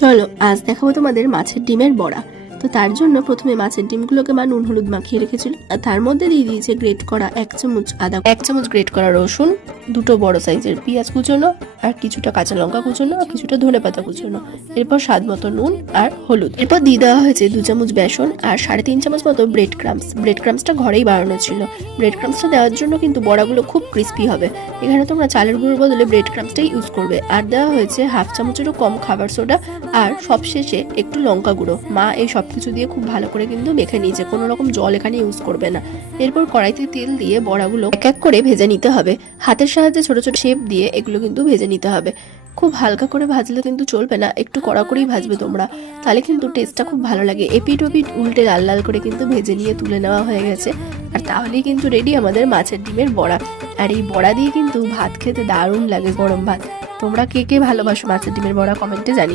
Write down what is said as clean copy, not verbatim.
চলো আজ দেখাবো তোমাদের মাছের ডিমের বড়া। তো তার জন্য প্রথমে মাছের ডিমগুলোকে মা নুন হলুদ মাখিয়ে রেখেছিল, আর তার মধ্যে দিয়ে দিয়েছে গ্রেট করা 1 চামচ আদা, 1 চামচ গ্রেট করা রসুন, দুটো বড় সাইজের পেঁয়াজ কুচোনো, আর কিছুটা কাঁচা লঙ্কা কুচোনো, আর কিছুটা ধনেপাতা কুচোনো। এরপর স্বাদ মতো নুন আর হলুদ। এরপর দিয়ে দেওয়া হয়েছে 2 চামচ বেসন আর 3.5 চামচ মতো ব্রেড ক্রাম্বস। ব্রেড ক্রাম্বসটা ঘরেই বানানো ছিল। ব্রেড ক্রাম্বসটা দেওয়ার জন্য কিন্তু বড়াগুলো খুব ক্রিস্পি হবে। এখানে তোমরা চালের গুঁড়োর বদলে ব্রেড ক্রাম্বসটাই ইউজ করবে। আর দেওয়া হয়েছে 1/2 চামচেরও কম খাবার সোডা, আর সবশেষে একটু লঙ্কা গুঁড়ো। মা এই সবকিছু দিয়ে খুব ভালো করে কিন্তু মেখে নিয়েছে, কোনো রকম জল এখানে ইউজ করবে না। এরপর কড়াইতে তেল দিয়ে বড়াগুলো এক এক করে ভেজে নিতে হবে। হাতের সাহায্যে ছোট ছোট শেপ দিয়ে এগুলো কিন্তু ভেজে নিতে হবে। খুব হালকা করে ভাজলে কিন্তু চলবে না, একটু কড়া করেই ভাজবে তোমরা, তাহলে কিন্তু টেস্টটা খুব ভালো লাগে। এপিট ওপিট উল্টে লাল লাল করে কিন্তু ভেজে নিয়ে তুলে নেওয়া হয়ে গেছে। আর তাহলেই কিন্তু রেডি আমাদের মাছের ডিমের বড়া। আর এই বড়া দিয়ে কিন্তু ভাত খেতে দারুণ লাগে, গরম ভাত। তোমরা কে কে ভালোবাসো মাছের ডিমের বড়া কমেন্টে জানি।